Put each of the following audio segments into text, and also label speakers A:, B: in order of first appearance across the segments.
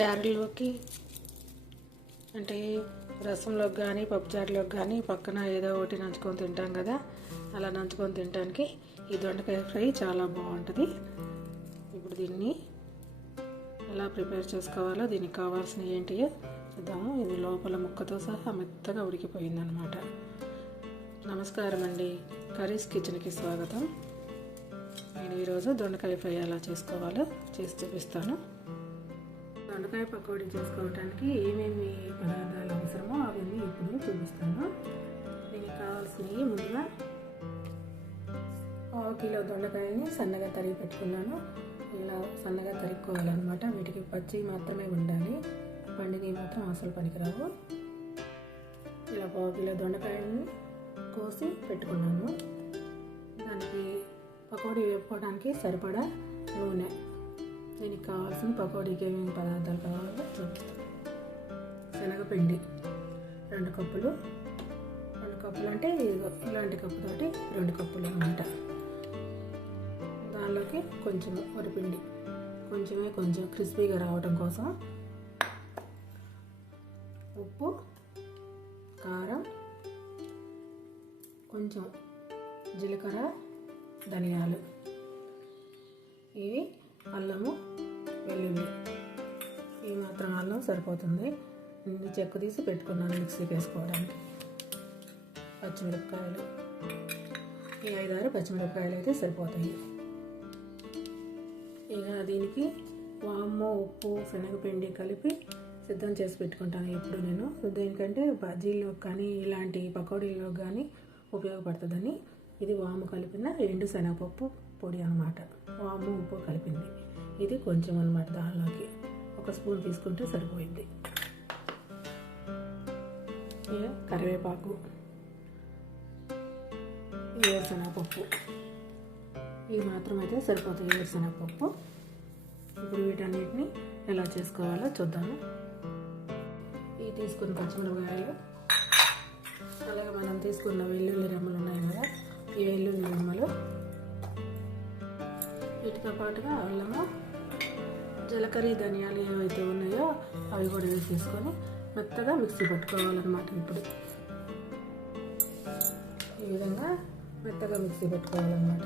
A: చారులోకి. అంటే రసంలోకి కానీ పప్పుచారులోకి కానీ పక్కన ఏదో ఒకటి నంచుకొని తింటాం కదా అలా నంచుకొని తినడానికి ఈ దొండకాయ ఫ్రై చాలా బాగుంటుంది. ఇప్పుడు దీన్ని ఎలా ప్రిపేర్ చేసుకోవాలో దీనికి కావాల్సినవి ఏంటియో చూద్దాము. ఇది లోపల ముక్కతో సహా మెత్తగా ఉడికిపోయిందనమాట. నమస్కారం అండి. కర్రీస్ కిచెన్కి స్వాగతం. నేను ఈరోజు దొండకాయ ఫ్రై ఎలా చేసుకోవాలో చేసి చూపిస్తాను. దొండకాయ పకోడీ చేసుకోవడానికి ఏమేమి పదార్థాలు అవసరమో అవన్నీ ఇప్పుడు చూపిస్తాను. దీనికి కావాల్సినవి ముందుగా పావు కిలో దొండకాయని సన్నగా తరిగి పెట్టుకున్నాను. ఇలా సన్నగా తరుక్కోవాలన్నమాట. వీటికి పచ్చి మాత్రమే ఉండాలి పండుగ మాత్రం అసలు పనికిరావు. ఇలా పావు కిలో దొండకాయని కోసి పెట్టుకున్నాను. దానికి పకోడీ వేపుకోవడానికి సరిపడా నూనె. దీనికి కావాల్సిన పకోడీకి ఏమేమి పదార్థాలు కావాలో చూపిస్తాను శనగపిండి రెండు కప్పులు రెండు కప్పులు అంటే ఇలాంటి కప్పుతోటి రెండు కప్పులు అనమాట దానిలోకి కొంచెం వరిపిండి కొంచెమే కొంచెం క్రిస్పీగా రావడం కోసం ఉప్పు కారం కొంచెం జీలకర్ర ధనియాలు. ఇవి అల్లము వెల్లుల్లి. ఈ మాత్రం అల్లం సరిపోతుంది. ఇన్ని చెక్కు తీసి పెట్టుకున్నాను మిక్సీకి వేసుకోవడానికి. పచ్చిమిరపకాయలు. ఈ ఐదారు పచ్చిమిరపకాయలు అయితే సరిపోతాయి. ఇక దీనికి వాము ఉప్పు శనగపిండి కలిపి సిద్ధం చేసి పెట్టుకుంటాను ఇప్పుడు నేను. దేనికంటే బజ్జీలో కానీ ఇలాంటి పకోడీలో కానీ ఉపయోగపడుతుందని ఇది వాము కలిపిన ఎండు శనగపప్పు పొడి అనమాట వాము ఉప్పు కలిపింది. ఇది కొంచెం అనమాట దానిలోకి. ఒక స్పూన్ తీసుకుంటే సరిపోయింది. కరివేపాకు. వేరుశనగపప్పు ఇవి మాత్రం అయితే సరిపోతాయి వేరుశనగపప్పు ఇప్పుడు వీటన్నిటిని ఎలా చేసుకోవాలో చూద్దాము. ఇవి తీసుకున్న పచ్చిమిరపకాయలు. అలాగే మనం తీసుకున్న వెల్లుల్లి రెమ్మలు ఉన్నాయి కదా ఈ వెల్లుల్లి రెమ్మలు. వీటితో పాటుగా అల్లము జీలకర్ర ధనియాలు ఏవైతే ఉన్నాయో అవి కూడా వేసేసుకొని మెత్తగా మిక్సీ పట్టుకోవాలన్నమాట ఇప్పుడు. ఈ విధంగా మెత్తగా మిక్సీ పెట్టుకోవాలన్నమాట.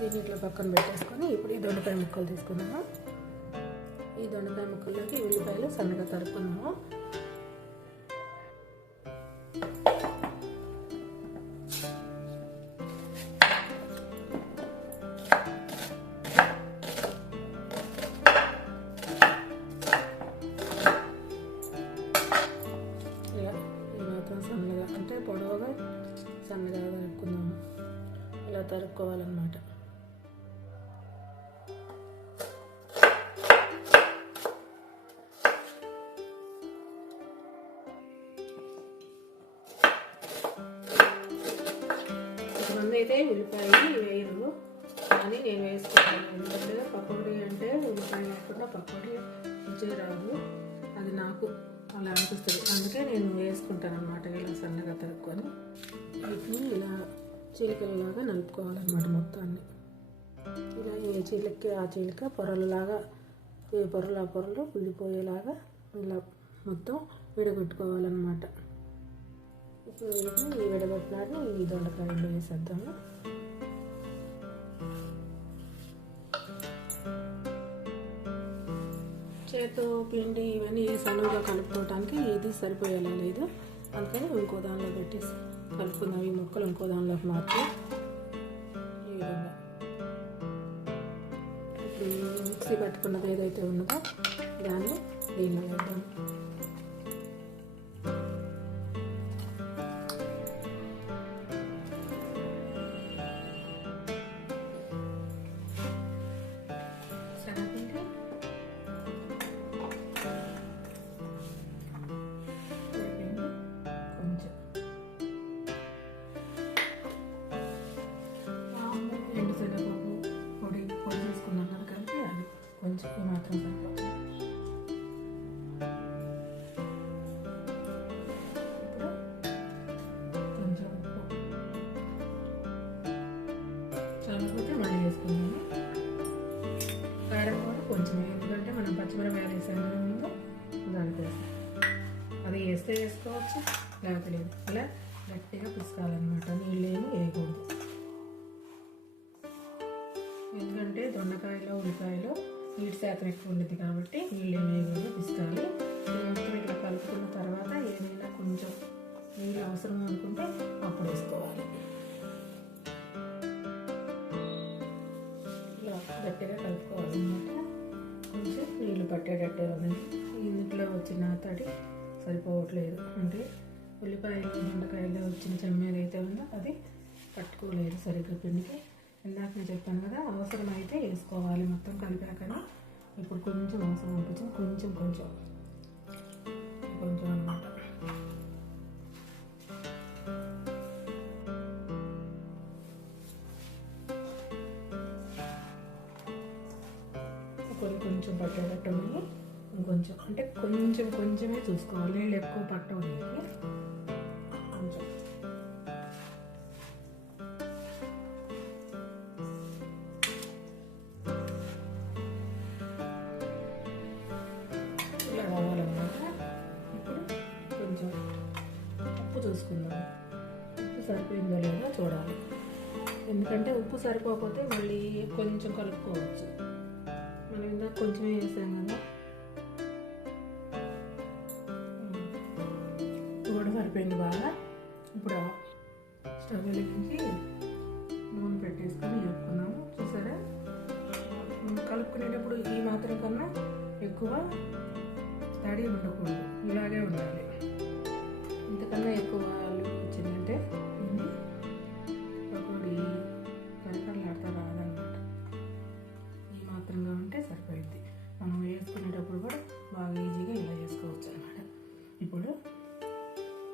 A: దీన్ని ఇట్లా పక్కన పెట్టేసుకొని ఇప్పుడు ఈ దొండకాయ ముక్కలు తీసుకున్నాము ఈ దొండకాయ ముక్కల్లోకి ఉల్లిపాయలు సన్నగా తరుపుకున్నాము అయితే ఉల్లిపాయ వేయరు. కానీ నేను వేసుకుంటాను. ఎందుకంటే పకోడీ అంటే ఉల్లిపాయ లేకుండా పకోడీ రుచి రాదు. అది నాకు అలా అనిపిస్తుంది. అందుకే నేను వేసుకుంటాను అనమాట ఇలా సన్నగా తరుక్కొని. వీటిని ఇలా చీలికలలాగా నలుపుకోవాలన్నమాట మొత్తాన్ని. ఇలా ఏ చీలిక ఆ చీలిక పొరలలాగా ఏ పొరలు ఆ పొరలు విడిపోయేలాగా ఇలా మొత్తం విడగొట్టుకోవాలన్నమాట. ఇప్పుడు వీటిని ఈ ఈ దొండకాయలు వేసేద్దాము చేతో పిండి ఇవన్నీ సలువుగా కలుపుకోవటానికి ఇది సరిపోయేలా లేదు. అందుకని ఇంకో దానిలో పెట్టేసి కలుపుకుందాం. ఈ ముక్కలు ఇంకో దానిలోకి మార్చి ఈ విధంగా. ఇప్పుడు మిక్సీ పట్టుకున్నది ఏదైతే ఉన్నదో దాన్ని దీనిలో వేద్దాం. శాతం ఎక్కువ ఉంటుంది కాబట్టి నీళ్ళు పిసుకాలి ఇది మొత్తం ఇట్లా కలుపుకున్న తర్వాత ఏదైనా కొంచెం నీళ్ళు అవసరం అనుకుంటే అప్పుడు వేసుకోవాలి ఇలా గట్టిగా కలుపుకోవాలన్నమాట కొంచెం నీళ్ళు పట్టేటట్టే ఉంది. ఇందులో వచ్చిన తడి సరిపోవట్లేదు. అంటే ఉల్లిపాయలు దొండకాయలు వచ్చిన చెమ్మ ఏదైతే ఉందో అది పట్టుకోలేదు సరిగ్గా పిండికి. ఇందాక నేను చెప్పాను కదా అవసరం అయితే వేసుకోవాలి మొత్తం కలిపాకని. ఇప్పుడు కొంచెం అవసరం అనిపించింది కొంచెం కొంచెం కొంచెం అనమాట కొన్ని కొంచెం పట్టేటట్టు ఇంకొంచెం అంటే కొంచెం కొంచెమే చూసుకోవాలి నీళ్ళు ఎక్కువ పట్టవు సరిపోయిందో లేదో చూడాలి. ఎందుకంటే ఉప్పు సరిపోకపోతే మళ్ళీ కొంచెం కలుపుకోవచ్చు. మనం ఇందాక కొంచెమే వేసాం కదా. కూడా సరిపోయింది బాగా. ఇప్పుడు స్టవ్ వెలిగించి నూనె పెట్టేసుకొని వేపుకున్నాము చూసారా? కలుపుకునేటప్పుడు ఈ మాత్రం కన్నా ఎక్కువ తడి ఉండకూడదు. ఇలాగే ఉండాలి. ఇంతకన్నా ఎక్కువ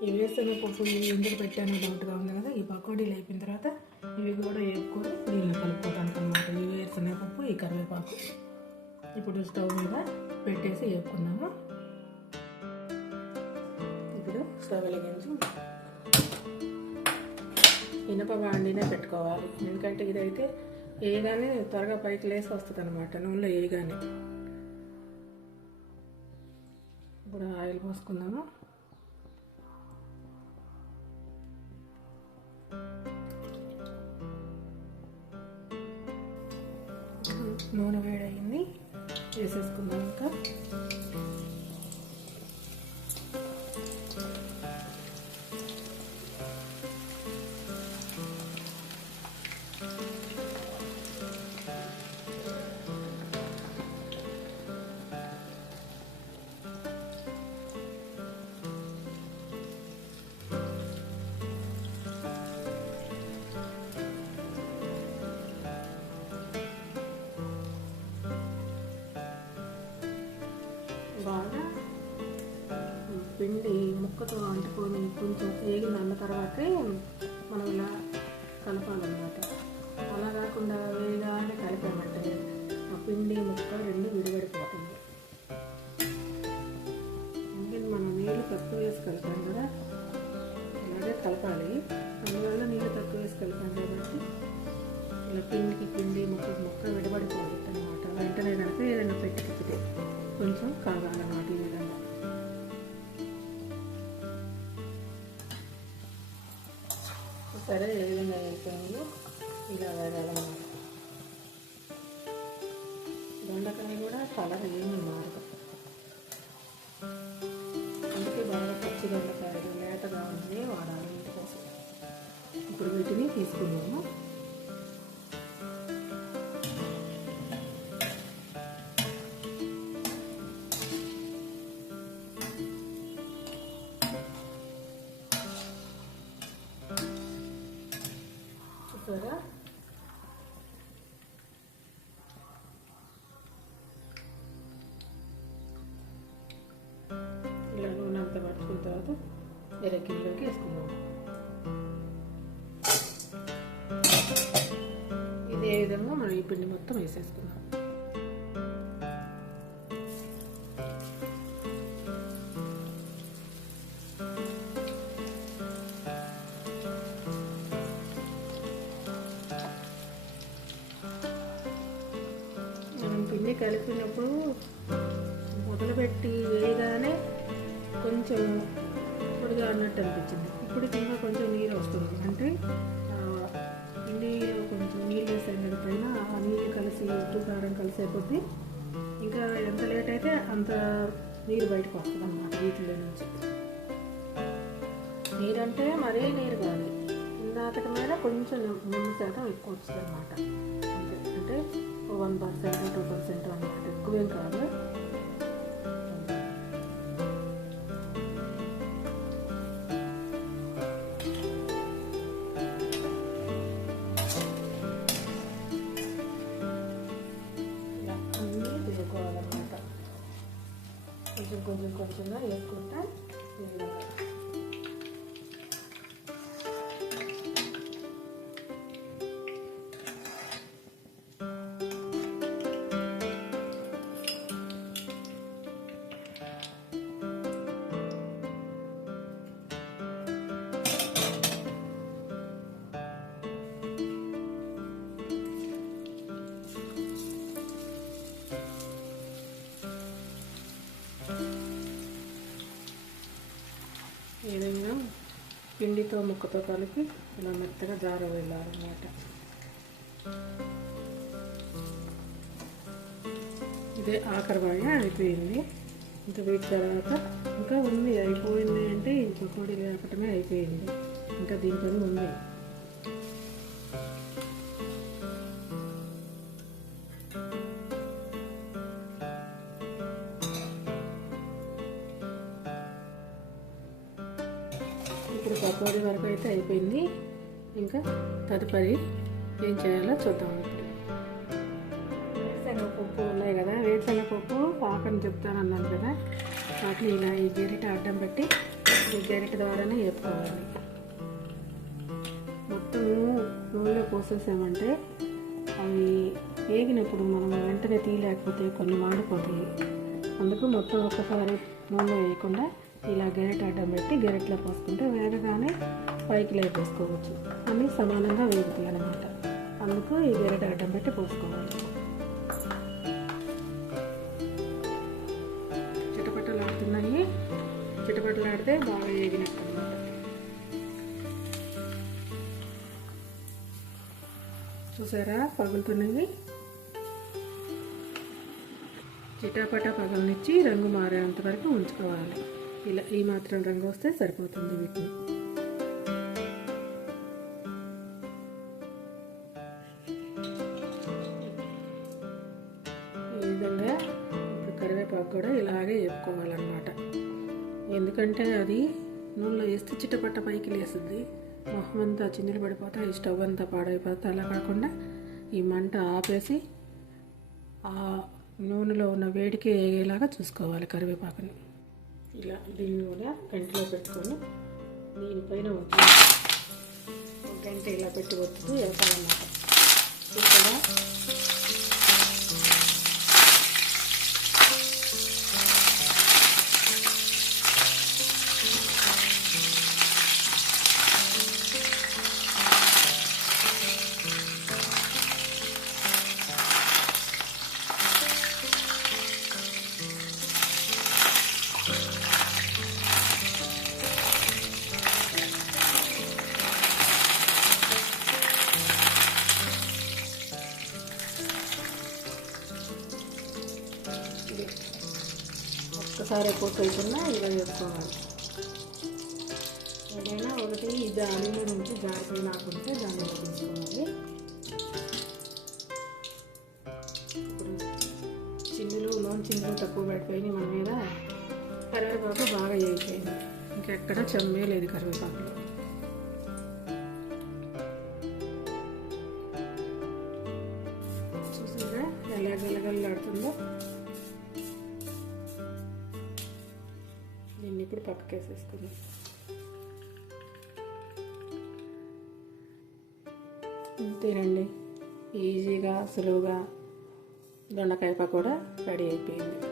A: ఈ వేసిన పప్పు ఇవి ఎందుకు పెట్టాను డౌట్గా ఉంది కదా ఈ పకోడీలు అయిపోయిన తర్వాత ఇవి కూడా వేపుకొని నీళ్ళు కలుపుకోవడానికి అనమాట ఈ వేసిన పప్పు ఈ కరివేపాకు ఇప్పుడు స్టవ్ మీద పెట్టేసి వేపుకున్నాము ఇప్పుడు స్టవ్ వెలిగించి ఇనప బాండినే పెట్టుకోవాలి. ఎందుకంటే ఇదైతే వేయగానే త్వరగా పైకి లేసి వస్తుంది అనమాట నూనెలో వేయగానే. ఇప్పుడు ఆయిల్ పోసుకుందాము. నూనె వేడయింది. వేసేసుకుందాం ఇంకా. పిండి అంటుకొని కొంచెం వేగిన తర్వాతే మనం ఇలా కలపాలన్నమాట. అలా కాకుండా వేగానే కలిపామంటే ఆ పిండి ముక్క రెండు విడిపడిపోతుంది అందుకని మనం నీళ్ళు తక్కువ వేసి కలిపాం కదా. అలాగే కలపాలి. అందువల్ల నీళ్ళు తక్కువ వేసి కలిపాం కాబట్టి ఇలా పిండికి పిండి ముక్క ముక్క విడబడిపోతుంది అనమాట వెంటనే కనుక ఏదైనా పెట్టి కొంచెం కాగాలన్నమాట ఈ సరే ఏ విధంగా అయిపోయిందో ఇలా వేయాలన్నమాట దొండకాయ కూడా కలర్ ఏమి మారదు అందుకే బాగా పచ్చి దొండకాయలు లేతగా ఉంది వాడాలి కోసం. ఇప్పుడు వీటిని తీసుకున్నాము చూసారా ఇలా నూనె అంతా పట్టుకున్న తర్వాత వేరే గిన్నెలోకి వేసుకుందాం. ఇదే విధంగా మనం ఈ పిండి మొత్తం వేసేసుకున్నాం కలిపినప్పుడు మొదలుపెట్టి వేయగానే కొంచెం పొడిగా అన్నట్టు అనిపించింది. ఇప్పుడు ఇంకా కొంచెం నీరు వస్తుంది. అంటే ఆ, పిండి కొంచెం నీళ్ళు వేసాం కదా పైన ఆ నీళ్ళు కలిసి ఉప్పు కారం కలిసి అయిపోద్ది ఇంకా ఎంత లేట్ అయితే అంత నీరు బయటకు వస్తుంది అన్నమాట వీటిలో నుంచి. నీరంటే మరీ నీరు కాదు. ఇందాకటి మీద కొంచెం నిమ్మ శాతం ఎక్కువ వస్తుంది అనమాట వన్ పర్సెంట్ టూ పర్సెంట్ అన్నమాట ఎక్కువేం కాదు ఇలా అన్నీ వేసుకోవాలన్నమాట కొంచెం కొంచెం కొంచెంగా వేసుకుంటా పిండితో ముక్కతో కలిపి ఇలా మెత్తగా జార వెళ్ళాలన్నమాట ఇదే ఆఖరి బాగా అయిపోయింది. ఇంకా వీటి తర్వాత ఇంకా ఉంది అయిపోయింది అంటే ఈ పకోడీ లేపటమే అయిపోయింది. ఇంకా దీంతో ఉంది. అయితే అయిపోయింది. ఇంకా తదుపరి ఏం చేయాలో చూద్దాం వేరుశనగపప్పు ఉన్నాయి కదా వేరుశనగపప్పు పాకని చెప్తానన్నాను కదా. వాటిని ఇలా ఈ గెరిట అడ్డం పెట్టి ఈ గెరిట ద్వారానే వేపుకోవాలి. మొత్తము నూనెలో పోసేసామంటే అవి వేగినప్పుడు మనం వెంటనే తీయలేకపోతే కొన్ని మాడిపోతాయి. అందుకు మొత్తం ఒక్కసారి నూనె వేయకుండా ఇలా గెరెట్ అడ్డం పెట్టి గెరెట్లో పోసుకుంటే వేగగానే పైకి లేపేసుకోవచ్చు. అన్నీ సమానంగా వేగుతాయి అనమాట అందుకు ఈ గెరెట్ అడ్డం పెట్టి పోసుకోవాలి. చిటపట్టలు ఆడుతున్నాయి చిటపట్టలు ఆడితే బాగా వేగినట్టు అన్నమాట చూసారా పగులుతున్నవి చిటాపట పగలనిచ్చి రంగు మారేంత వరకు ఉంచుకోవాలి. ఇలా ఈ మాత్రం రంగు వస్తే సరిపోతుంది వీటిని. ఈ విధంగా ఇప్పుడు కరివేపాకు కూడా ఇలాగే వేపుకోవాలన్నమాట. ఎందుకంటే అది నూనెలో వేస్తే చిట్టపట్ట పైకి లేస్తుంది. మొహం అంతా చిందులు పడిపోతే ఈ స్టవ్ అంతా పాడైపోతే అలా కాకుండా ఈ మంట ఆపేసి ఆ నూనెలో ఉన్న వేడికి వేగేలాగా చూసుకోవాలి కరివేపాకుని. ఇలా దీన్ని కూడా గంటలో పెట్టుకొని దీనిపైన ఒత్తి ఒక గంట ఇలా పెట్టి ఒత్తుతూ వేసాలన్నమాట ఇక్కడ ఒక్కసారి పూర్తయిపోయినా ఇలా చేసుకోవాలి ఏదైనా ఒకటి ఇది మీద నుంచి జారిపోయి నాకుంటే దాన్ని తీసుకోవాలి. ఇప్పుడు లోన్ చిందులు తక్కువ పడిపోయినాయి మన మీద. కరివేపాకు బాగా వేగిపోయింది. ఇంకెక్కడ చెమ్మే లేదు కరివేపాకులో చూసారా ఎలా గలగలాడుతుందో పక్కకేసేసుకుందాం అంతేనండి ఈజీగా సులువుగా దొండకాయ పకోడా రెడీ అయిపోయింది